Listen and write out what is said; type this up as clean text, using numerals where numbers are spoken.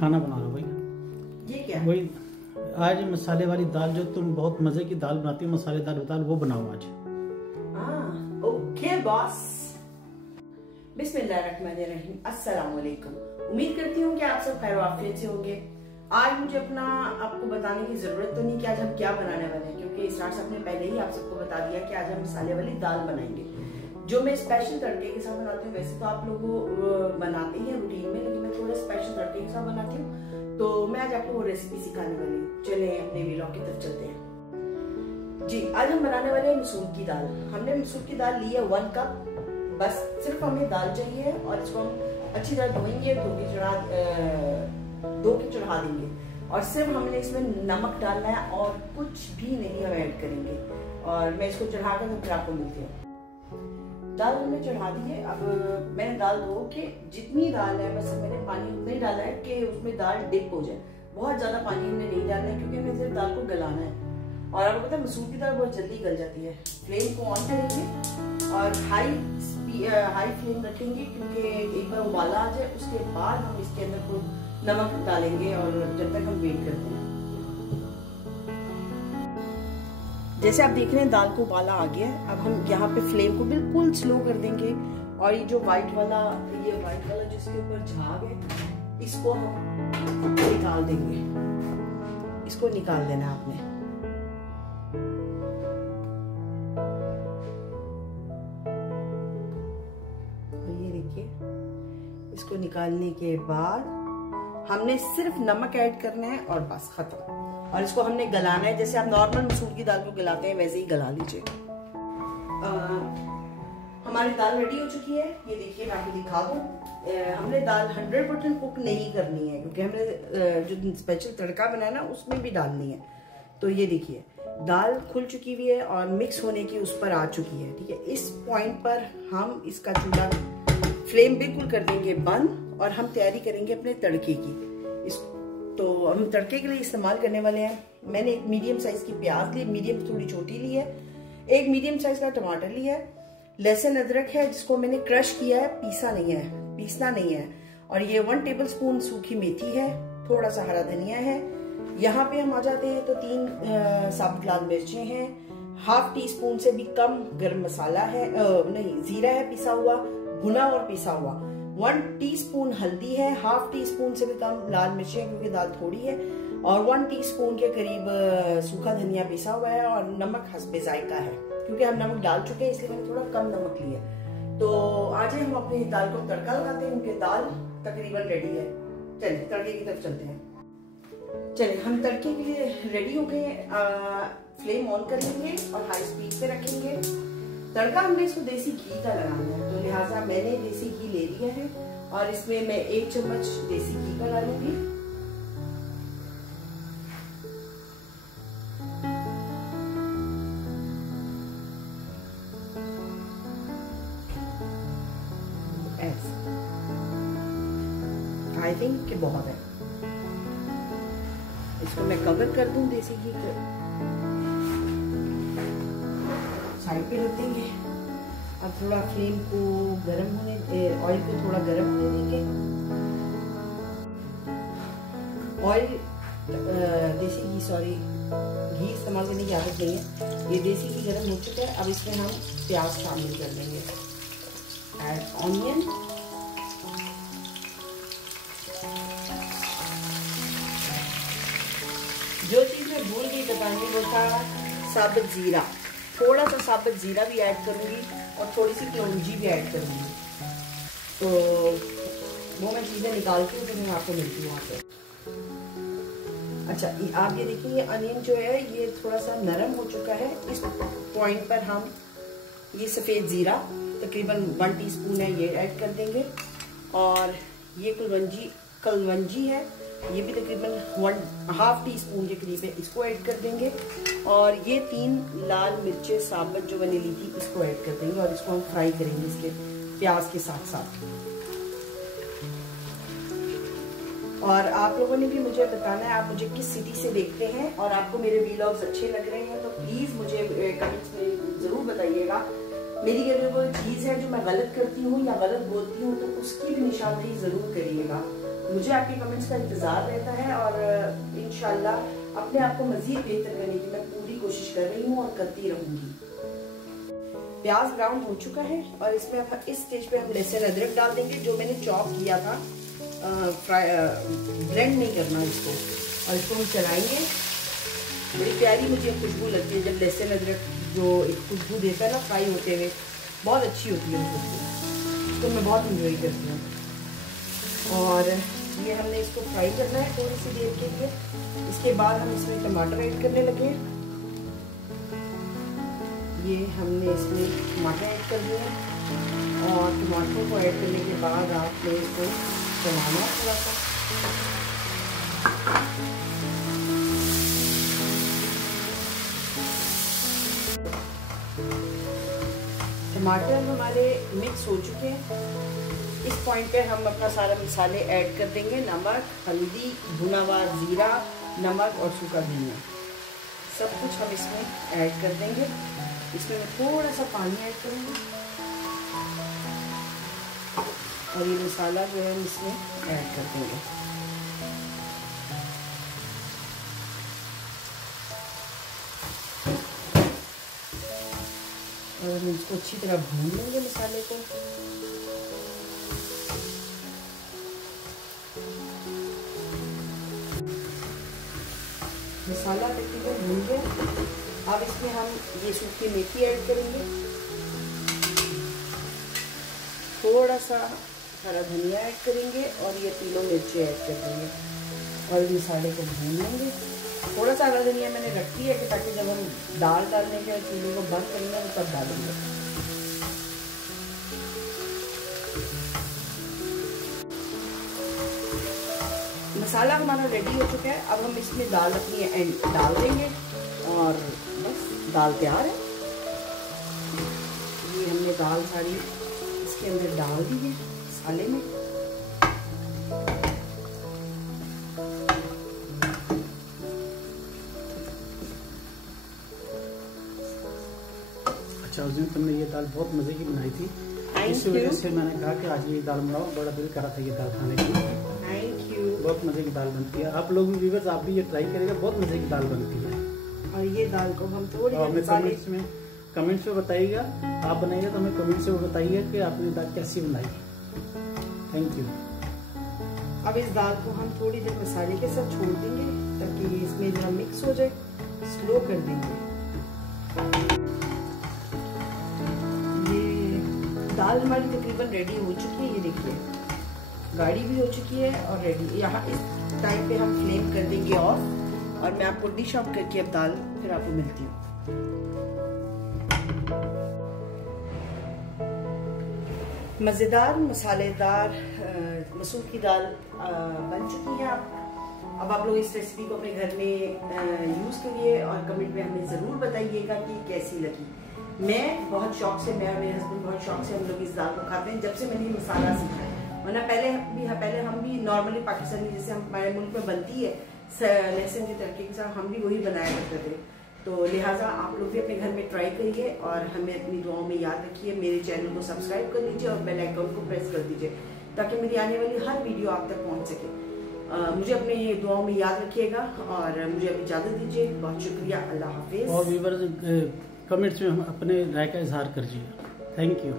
खाना बना रहा हूँ भाई। ये क्या? वही आज मसाले वाली दाल, जो तुम बहुत मजे की दाल बनाती हो, मसालेदार दाल, वो बनाओ आज। Okay boss. बिस्मिल्लाहिर्रहमानिर्रहीम। अस्सलाम वालेकुम। उम्मीद करती हूँ कि आप सब खैर वाफियत से होंगे। आज मुझे आपको बताने की जरूरत तो नहीं कि आज हम क्या बनाने वाले हैं, क्योंकि इसरार साहब ने पहले ही आप सबको बता दिया कि आज हम मसाले वाली दाल बनाएंगे, जो मैं स्पेशल तड़के के साथ बनाती हूँ। वैसे तो आप लोग बनाते ही हैं रूटीन में, लेकिन मैं थोड़ा स्पेशल तड़के के साथ बनाती हूँ, तो मैं आज आपको वो रेसिपी सिखाने वाली हूँ। चले अपने व्लॉग की तरफ चलते हैं जी। आज हम बनाने वाले हैं मसूर की दाल। हमने मसूर की दाल ली है 1 कप। बस सिर्फ हमें दाल चाहिए और इसको हम अच्छी तरह धोएंगे, धो के चढ़ा देंगे। और सिर्फ हमने इसमें नमक डालना है और कुछ भी नहीं हम ऐड करेंगे। और मैं इसको चढ़ा कर फिर आपको मिलती हूँ। दाल हमने चढ़ा दी है। अब मैंने दाल धो के, जितनी दाल है बस मैंने पानी उतना ही डाला है कि उसमें दाल डिप हो जाए। बहुत ज्यादा पानी हमने नहीं डालना है, क्योंकि हमें सिर्फ दाल को गलाना है। और आपको पता है मसूर की दाल बहुत जल्दी गल जाती है। फ्लेम को ऑन करेंगे और हाई फ्लेम रखेंगे, क्योंकि एक बार उबाला आ जाए उसके बाद हम इसके अंदर को नमक डालेंगे। और जब तक हम वेट करते हैं, जैसे आप देख रहे हैं दाल को उबाला आ गया है। अब हम यहाँ पे फ्लेम को बिल्कुल स्लो कर देंगे। और ये जो व्हाइट वाला जिसके ऊपर झाग है, इसको हम निकाल देंगे। इसको निकाल देना आपने। ये देखिए, इसको निकालने के बाद हमने सिर्फ नमक ऐड करना है और बस खत्म। और इसको हमने गलाना है, जैसे आप नॉर्मल मसूर की दाल को गलाते हैं वैसे ही गला लीजिए। हमारी दाल रेडी हो चुकी है। ये देखिए, मैं आपको दिखा दूं। हमने दाल 100% कुक नहीं करनी है, क्योंकि हमने जो स्पेशल तड़का बनाया ना उसमें भी डालनी है। तो ये देखिए, दाल खुल चुकी हुई है और मिक्स होने की उस पर आ चुकी है। ठीक है, इस पॉइंट पर हम इसका चूल्हा फ्लेम बिल्कुल कर देंगे बंद और हम तैयारी करेंगे अपने तड़के की। तो हम तड़के के लिए इस्तेमाल करने वाले हैं। मैंने एक मीडियम साइज की प्याज ली, मीडियम थोड़ी छोटी ली है। एक मीडियम साइज का टमाटर लिया है। लहसुन अदरक है, जिसको मैंने क्रश किया है, पीसना नहीं है। और ये 1 टेबलस्पून सूखी मेथी है, थोड़ा सा हरा धनिया है। यहाँ पे हम आ जाते हैं तो 3 साबुत लाल मिर्चें हैं, 1/2 टीस्पून से भी कम गरम मसाला है, जीरा है पिसा हुआ, भुना और पिसा हुआ। 1 टीस्पून हल्दी है, 1/2 टीस्पून से भी कम लाल मिर्चें, क्योंकि दाल थोड़ी है। और 1 टीस्पून के करीब सूखा धनिया पिसा हुआ है। और नमक हस्बे जायका है, क्योंकि हम नमक डाल चुके हैं इसलिए मैंने थोड़ा कम नमक लिया। तो आज हम अपनी दाल को तड़का लगाते हैं, क्योंकि दाल तकरीबन रेडी है। चलिए तड़के की तरफ चलते हैं। चलिए, हम तड़के के लिए रेडी हो गए। फ्लेम ऑन कर लेंगे और हाई स्पीड पे रखेंगे। तड़का हमने इसको देसी घी का लगाना है, तो लिहाजा मैंने देसी घी ले लिया है और इसमें मैं 1 चम्मच देसी घी का डालूंगी। आई थिंक कि बहुत है। इसको मैं कवर कर दूं देसी घी को, साइड पे रख देंगे। अब थोड़ा फ्लेम को गर्म होने, ऑयल को थोड़ा गर्म होने देंगे। ऑयल घी इस्तेमाल करने की आदत नहीं है। ये देसी घी गर्म हो चुका है। अब इसमें हम प्याज शामिल कर देंगे। ऐड ऑनियन, जो चीज मैं भूल गई बताने वो था साबुत जीरा। थोड़ा सा साबुत जीरा भी ऐड करूंगी और थोड़ी सी कलौंजी भी ऐड करूंगी। तो वो मैं चीजें निकालती हूँ, फिर मैं आपको मिलती हूँ वहाँ पे। अच्छा, आप ये देखिए, ये अनियन जो है ये थोड़ा सा नरम हो चुका है। इस पॉइंट पर हम ये सफ़ेद ज़ीरा तकरीबन 1 टीस्पून है, ये ऐड कर देंगे। और ये कलवंजी है, ये भी तकरीबन 1/2 टीस्पून के करीब है, इसको ऐड कर देंगे। और ये 3 लाल मिर्चें साबुत जो मैंने ली थी, इसको ऐड कर देंगे और इसको हम फ्राई करेंगे इसके प्याज के साथ साथ। और आप लोगों ने भी मुझे बताना है आप मुझे किस सिटी से देखते हैं और आपको मेरे व्लॉग्स अच्छे लग रहे हैं, तो प्लीज़ मुझे कमेंट्स में ज़रूर बताइएगा। मेरी अगर कोई चीज़ है जो मैं गलत करती हूँ या गलत बोलती हूँ तो उसकी भी निशानदेही ज़रूर करिएगा। मुझे आपके कमेंट्स का इंतज़ार रहता है और इंशाल्लाह अपने आप को मज़ीद बेहतर करने की मैं पूरी कोशिश कर रही हूँ और करती रहूँगी। प्याज ब्राउन हो चुका है और इसमें अब इस स्टेज पे हम लहसुन अदरक डाल देंगे जो मैंने चॉप किया था। ब्लेंड नहीं करना इसको, और इसको हम चलाएंगे। बड़ी प्यारी मुझे खुशबू लगती है जब लहसुन अदरक जो एक खुशबू देता है ना फ्राई होते हुए, बहुत अच्छी होती है खुशबू, तो मैं बहुत इंजॉय करती हूँ। और ये हमने इसको फ्राई करना है थोड़ी सी देर के लिए। इसके बाद हम इसमें टमाटर ऐड करने लगे। ये हमने इसमें टमाटर ऐड कर दिए और टमाटर को ऐड करने के बाद आपने इसको चलाना थोड़ा सा। टमाटर हमारे मिक्स हो चुके हैं। इस पॉइंट पे हम अपना सारा मसाले ऐड कर देंगे। नमक, हल्दी, भुना हुआ जीरा, नमक और सूखा धनिया, सब कुछ हम इसमें ऐड कर देंगे। इसमें मैं थोड़ा सा पानी ऐड करूँगी और ये मसाला जो है हम इसमें ऐड कर देंगे। और हम इसको अच्छी तरह भून लेंगे मसाले को। मसाला तकरीबन भून गया। अब इसमें हम ये सूखी मेथी ऐड करेंगे, थोड़ा सा हरा धनिया ऐड करेंगे और ये तीनों मिर्ची ऐड कर देंगे और मसाले को भून लेंगे। थोड़ा सा हरा धनिया मैंने रख दिया है कि ताकि जब हम दाल डालने के चूल्हे को बंद करेंगे तो तब डालेंगे। मसाला हमारा रेडी हो चुका है। अब हम इसमें दाल अपनी डाल देंगे और बस दाल तैयार है। ये हमने दाल सारी इसके अंदर डाल दी है मसाले में। अच्छा, उस दिन तुमने ये दाल बहुत मजे की बनाई थी, इस वजह से मैंने कहा कि आज ये दाल बनाओ। बड़ा दिल करा था ये दाल खाने की। Thank you. बहुत मजे की दाल बनती है। आप लोग व्यूअर्स आप भी ये ट्राई करेगा, बहुत मजे की दाल बनती है। और ये दाल को हम थोड़ी कमेंट्स में बताइएगा, आप बनाइएगा तो हमें कमेंट्स में बताइए कि आपने दाल कैसी बनाई। Thank you. अब इस दाल को हम थोड़ी देर मसाले के साथ छोड़ देंगे ताकि इसमें जरा मिक्स हो जाए। स्लो कर देंगे। ये दाल हमारी तकरीबन रेडी हो चुकी है। ये देखिए गाढ़ी भी हो चुकी है और रेडी। यहाँ इस टाइम पे हम फ्लेम कर देंगे ऑफ और मैं आपको डिश आउट करके अब दाल फिर आपको मिलती हूँ। मज़ेदार मसालेदार मसूर की दाल बन चुकी है। अब आप लोग इस रेसिपी को अपने घर में यूज़ करिए और कमेंट में हमें ज़रूर बताइएगा कि कैसी लगी। मैं बहुत शौक से, मैं और मेरे हस्बैंड बहुत शौक से हम लोग इस दाल को खाते हैं जब से मैंने ये मसाला सीखा है। वरना पहले हम भी नॉर्मली पाकिस्तानी जैसे हमारे मुल्क में बनती है लहसुन के तड़के के साथ, हम भी वही बनाया करते थे। तो लिहाजा आप लोग भी अपने घर में ट्राई करिए और हमें अपनी दुआओं में याद रखिए। मेरे चैनल को सब्सक्राइब कर लीजिए और बेल आइकन को प्रेस कर दीजिए ताकि मेरी आने वाली हर वीडियो आप तक पहुंच सके। मुझे अपने ये दुआओं में याद रखिएगा और मुझे अभी इजाज़त दीजिए। बहुत शुक्रिया। अल्लाह हाफिज़। और व्यूअर्स कमेंट्स में हम अपने राय का इजहार करिए। Thank you.